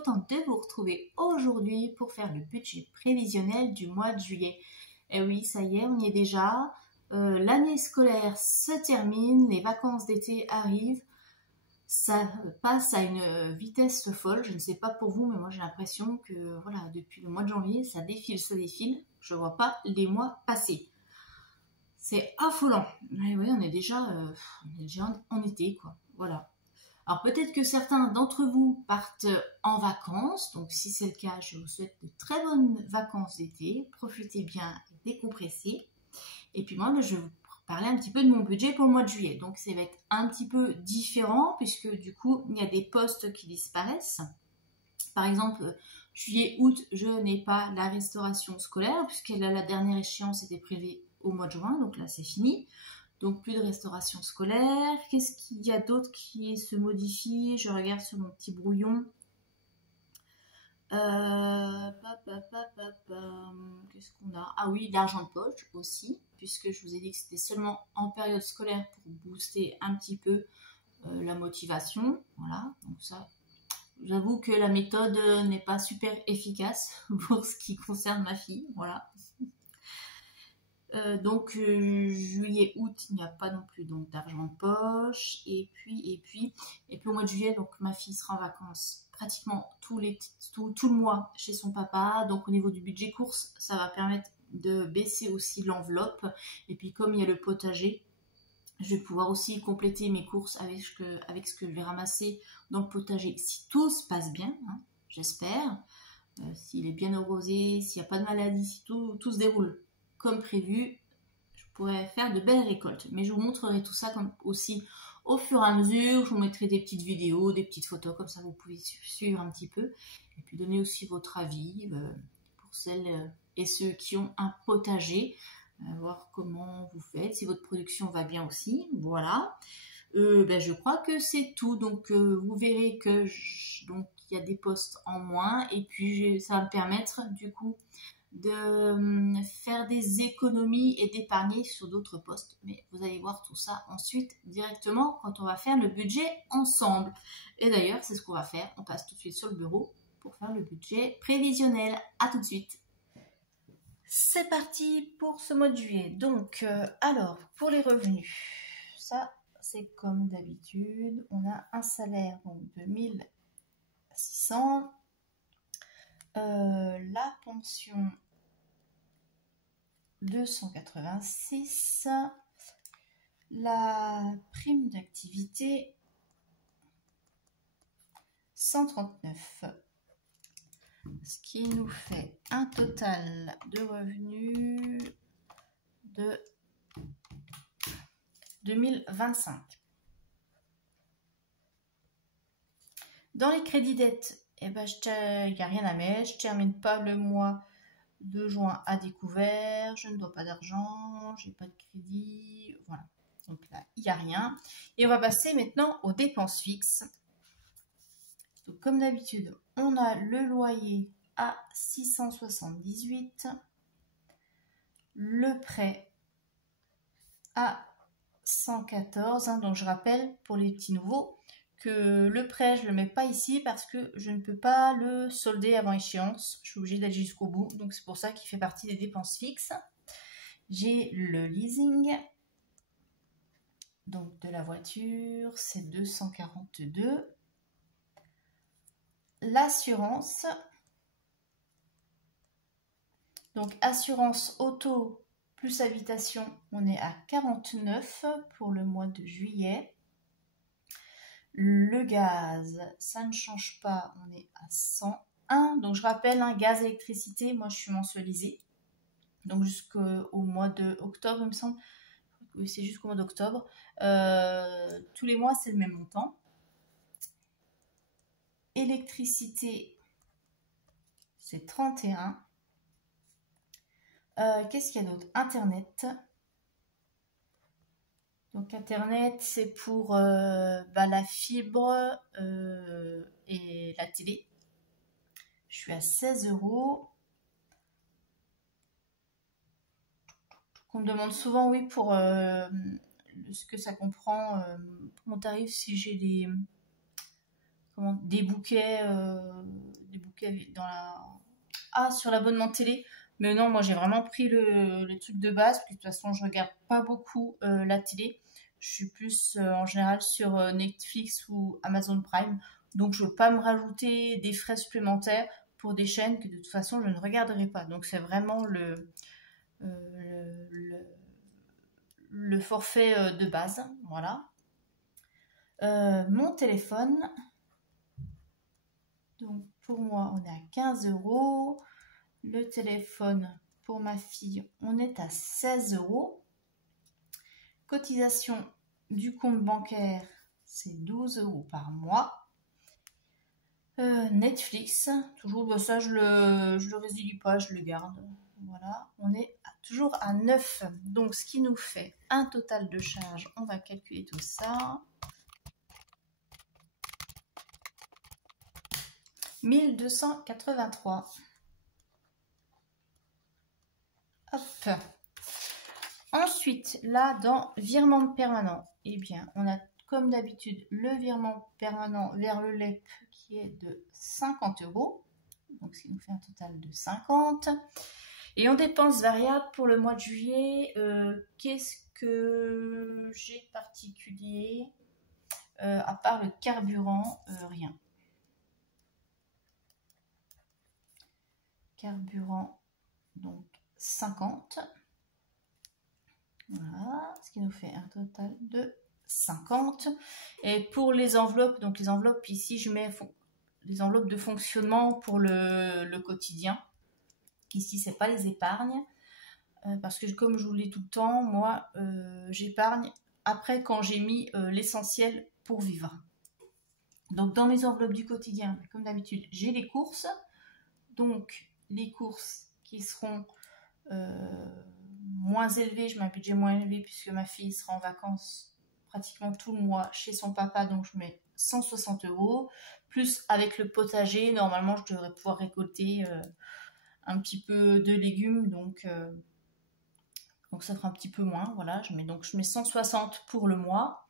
contente de vous retrouver aujourd'hui pour faire le budget prévisionnel du mois de juillet. Et oui, ça y est, on y est déjà. L'année scolaire se termine, les vacances d'été arrivent. Ça passe à une vitesse folle. Je ne sais pas pour vous, mais moi j'ai l'impression que voilà, depuis le mois de janvier, ça défile, se défile. Je ne vois pas les mois passer. C'est affolant. Mais oui, on est déjà en été, quoi. Voilà. Alors peut-être que certains d'entre vous partent en vacances. Donc si c'est le cas, je vous souhaite de très bonnes vacances d'été. Profitez bien et décompressez. Et puis moi, je vais vous parler un petit peu de mon budget pour le mois de juillet. Donc ça va être un petit peu différent puisque du coup, il y a des postes qui disparaissent. Par exemple, juillet-août, je n'ai pas la restauration scolaire puisqu'elle a la dernière échéance était prévue au mois de juin. Donc là, c'est fini. Donc plus de restauration scolaire. Qu'est-ce qu'il y a d'autre qui se modifie? Je regarde sur mon petit brouillon. Qu'est-ce qu'on a? Ah oui, l'argent de poche aussi, puisque je vous ai dit que c'était seulement en période scolaire pour booster un petit peu la motivation. Voilà, donc ça, j'avoue que la méthode n'est pas super efficace pour ce qui concerne ma fille. Voilà. Donc juillet, août, il n'y a pas non plus d'argent de poche. Et puis au mois de juillet, donc ma fille sera en vacances pratiquement tout le mois chez son papa. Donc au niveau du budget course, ça va permettre de baisser aussi l'enveloppe. Et puis comme il y a le potager, je vais pouvoir aussi compléter mes courses avec ce que je vais ramasser dans le potager. Si tout se passe bien, hein, j'espère, s'il est bien arrosé, s'il n'y a pas de maladie, si tout se déroule comme prévu, je pourrais faire de belles récoltes. Mais je vous montrerai tout ça aussi au fur et à mesure. Je vous mettrai des petites vidéos, des petites photos, comme ça vous pouvez suivre un petit peu. Et puis donner aussi votre avis pour celles et ceux qui ont un potager. Voir comment vous faites, si votre production va bien aussi. Voilà. Je crois que c'est tout. Donc vous verrez que il y a des postes en moins. Et puis ça va me permettre du coup de faire des économies et d'épargner sur d'autres postes. Mais vous allez voir tout ça ensuite directement quand on va faire le budget ensemble. Et d'ailleurs, c'est ce qu'on va faire. On passe tout de suite sur le bureau pour faire le budget prévisionnel. À tout de suite. C'est parti pour ce mois de juillet. Donc, alors, pour les revenus, ça, c'est comme d'habitude. On a un salaire de 1600. La pension 286, la prime d'activité 139, ce qui nous fait un total de revenus de 2025. Dans les crédits dettes, il n'y a rien à mettre. Je ne termine pas le mois de juin à découvert. Je ne dois pas d'argent. Je n'ai pas de crédit. Voilà. Donc là, il n'y a rien. Et on va passer maintenant aux dépenses fixes. Donc, comme d'habitude, on a le loyer à 678. Le prêt à 114. Donc, je rappelle pour les petits nouveaux que le prêt, je ne le mets pas ici parce que je ne peux pas le solder avant échéance. Je suis obligée d'aller jusqu'au bout. Donc, c'est pour ça qu'il fait partie des dépenses fixes. J'ai le leasing. Donc, de la voiture, c'est 242. L'assurance. Donc, assurance auto plus habitation, on est à 49 pour le mois de juillet. Le gaz, ça ne change pas, on est à 101. Donc je rappelle, gaz, électricité, moi je suis mensualisée. Donc jusqu'au mois de octobre, il me semble. Oui, c'est jusqu'au mois d'octobre. Tous les mois, c'est le même montant. Électricité, c'est 31. Qu'est-ce qu'il y a d'autre? Internet. Donc Internet, c'est pour la fibre et la télé. Je suis à 16 €. On me demande souvent, oui, pour ce que ça comprend pour mon tarif, si j'ai des des bouquets dans sur l'abonnement télé. Mais non, moi j'ai vraiment pris le truc de base, puis de toute façon je regarde pas beaucoup la télé. Je suis plus en général sur Netflix ou Amazon Prime. Donc je veux pas me rajouter des frais supplémentaires pour des chaînes que de toute façon je ne regarderai pas. Donc c'est vraiment le forfait de base. Voilà. Mon téléphone. Donc pour moi on est à 15 €. Le téléphone pour ma fille, on est à 16 €. Cotisation du compte bancaire, c'est 12 € par mois. Netflix, toujours, ça je le résilie pas, je le garde. Voilà, on est toujours à 9. Donc ce qui nous fait un total de charge, on va calculer tout ça. 1283. Hop. Ensuite, là, dans virement permanent, eh bien, on a comme d'habitude le virement permanent vers le LEP qui est de 50 €. Donc, ce qui nous fait un total de 50. Et en dépenses variables pour le mois de juillet, qu'est-ce que j'ai de particulier à part le carburant, rien. Carburant, donc 50. Voilà, ce qui nous fait un total de 50. Et pour les enveloppes, donc les enveloppes ici, je mets les enveloppes de fonctionnement pour le quotidien. Ici, c'est pas les épargnes. Parce que comme je vous l'ai tout le temps, moi, j'épargne après quand j'ai mis l'essentiel pour vivre. Donc dans mes enveloppes du quotidien, comme d'habitude, j'ai les courses. Donc les courses qui seront moins élevées, je mets un budget moins élevé puisque ma fille sera en vacances pratiquement tout le mois chez son papa, donc je mets 160 €. Plus avec le potager, normalement je devrais pouvoir récolter un petit peu de légumes, donc ça fera un petit peu moins. Voilà, je mets 160 pour le mois.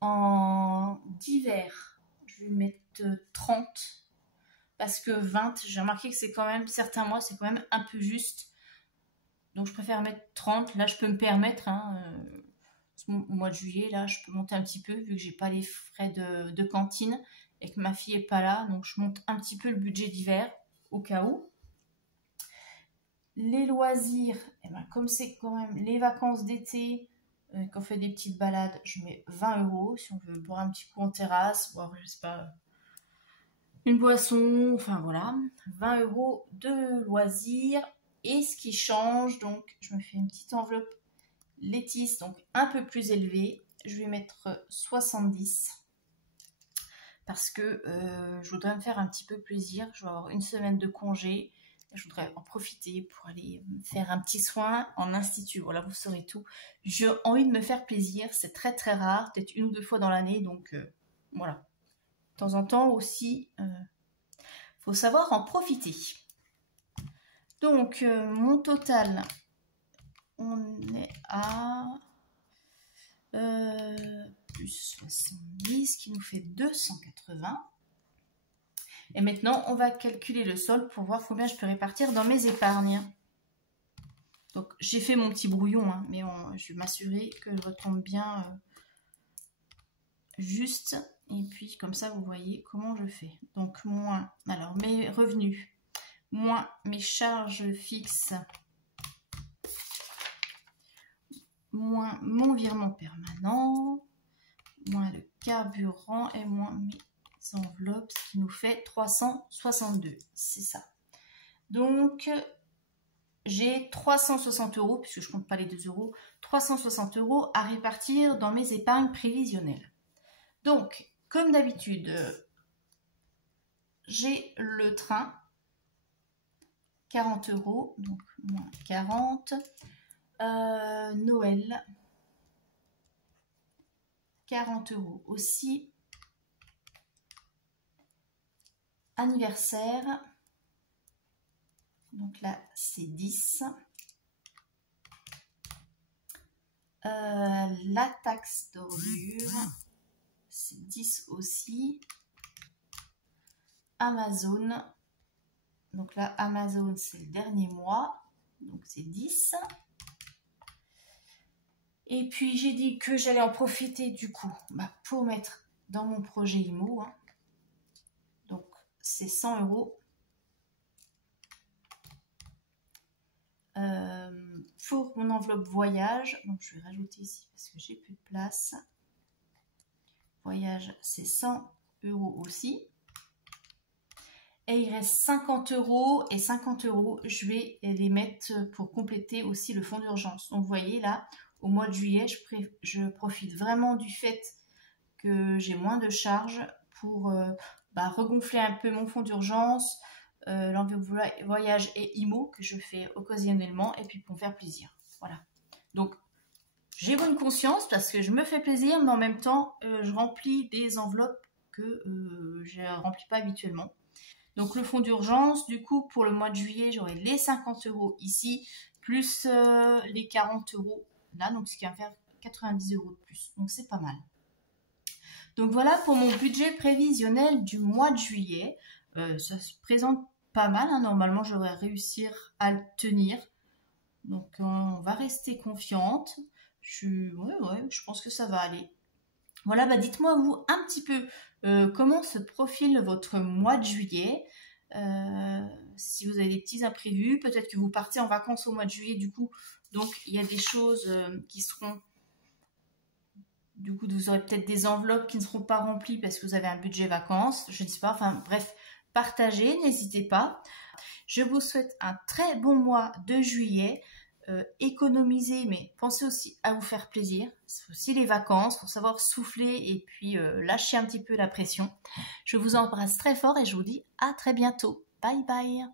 En d'hiver, je vais mettre 30. Parce que 20, j'ai remarqué que c'est quand même, certains mois, c'est quand même un peu juste. Donc, je préfère mettre 30. Là, je peux me permettre, au mois de juillet, là, je peux monter un petit peu, vu que j'ai pas les frais de cantine et que ma fille est pas là. Donc, je monte un petit peu le budget d'hiver, au cas où. Les loisirs, eh ben, comme c'est quand même les vacances d'été, qu'on fait des petites balades, je mets 20 €. Si on veut boire un petit coup en terrasse, boire, je sais pas, une boisson, enfin voilà, 20 € de loisirs. Et ce qui change, donc je me fais une petite enveloppe Letis, donc un peu plus élevée, je vais mettre 70 parce que je voudrais me faire un petit peu plaisir. Je vais avoir une semaine de congé, je voudrais en profiter pour aller faire un petit soin en institut. Voilà, vous saurez tout. J'ai envie de me faire plaisir, c'est très très rare, peut-être 1 ou 2 fois dans l'année, donc voilà. De temps en temps aussi, faut savoir en profiter. Donc, mon total, on est à plus 70, qui nous fait 280. Et maintenant, on va calculer le solde pour voir combien je peux répartir dans mes épargnes. Donc, j'ai fait mon petit brouillon, mais je vais m'assurer que je retombe bien juste. Et puis, comme ça, vous voyez comment je fais. Donc, moins, alors, mes revenus, moins mes charges fixes, moins mon virement permanent, moins le carburant et moins mes enveloppes, ce qui nous fait 362. C'est ça. Donc, j'ai 360 €, puisque je ne compte pas les 2 €, 360 € à répartir dans mes épargnes prévisionnelles. Donc, comme d'habitude, j'ai le train, 40 €, donc moins 40. Noël, 40 € aussi. Anniversaire, donc là c'est 10. La taxe d'ordure, c'est 10 aussi. Amazon. Donc là, Amazon, c'est le dernier mois. Donc c'est 10. Et puis j'ai dit que j'allais en profiter du coup pour mettre dans mon projet IMO. Hein. Donc c'est 100 €. Pour mon enveloppe voyage, donc je vais rajouter ici parce que j'ai plus de place. Voyage, c'est 100 € aussi. Et il reste 50 € et 50 €, je vais les mettre pour compléter aussi le fonds d'urgence. Donc vous voyez là, au mois de juillet, je profite vraiment du fait que j'ai moins de charges pour regonfler un peu mon fonds d'urgence, l'enveloppe voyage et IMO que je fais occasionnellement et puis pour me faire plaisir. Voilà. Donc j'ai bonne conscience parce que je me fais plaisir, mais en même temps, je remplis des enveloppes que je ne remplis pas habituellement. Donc le fonds d'urgence, du coup, pour le mois de juillet, j'aurai les 50 € ici, plus les 40 € là, donc ce qui va faire 90 € de plus. Donc c'est pas mal. Donc voilà pour mon budget prévisionnel du mois de juillet. Ça se présente pas mal, hein. Normalement j'aurais réussi à le tenir. Donc on va rester confiante. Je pense que ça va aller. Voilà, dites-moi vous un petit peu comment se profile votre mois de juillet. Si vous avez des petits imprévus, peut-être que vous partez en vacances au mois de juillet du coup. Donc il y a des choses qui seront... Du coup, vous aurez peut-être des enveloppes qui ne seront pas remplies parce que vous avez un budget vacances. Je ne sais pas, enfin bref, partagez, n'hésitez pas. Je vous souhaite un très bon mois de juillet. Économisez, mais pensez aussi à vous faire plaisir. C'est aussi les vacances, pour savoir souffler et puis lâcher un petit peu la pression. Je vous embrasse très fort et je vous dis à très bientôt. Bye bye.